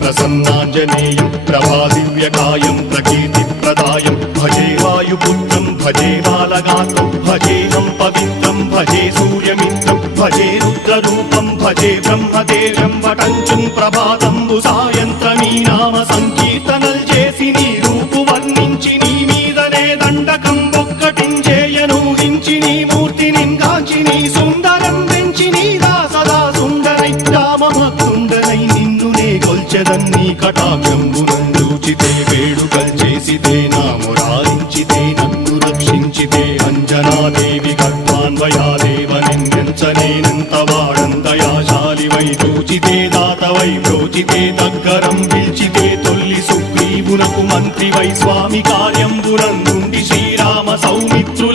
ప్రసన్నాంజనేయం ప్రభాదివ్యకాయం ప్రకీర్తిప్రదాయం భజే వాయుపుత్రం భజే బాలగాత్రం భజేహం పవిత్రం భజే సూర్యమిత్రం భజే రుద్రరూపం భజే బ్రహ్మదేవం వటంచుం ప్రభాతంబు సాయంత్రమీ నామ సంకీర్తనల్ చేసి నీ రూపు వర్ణించి నీ మీదనే దండకం ఒక్కటించేయనూహించి నీ మూర్తిని గాంచి నీ సుందరం పెంచి నీ సదా సుందరై రామభక్తుండనై నిన్నునే కొల్చెదన్నీ కటాక్షంబునందూచితే వేడుకల్ చేసితే నా మురారించితే నన్ను రక్షించితే అంజనాదేవి గర్భాన్వయాదేవ నిందించనేనంత వాడందయాశాలివై చూచితే దాతవై బ్రోచితే దగ్గరం పిలిచితే తొల్లి సుగ్రీవునకు మంత్రివై స్వామి కార్యంబునందుండి శ్రీరామ సౌమిత్రు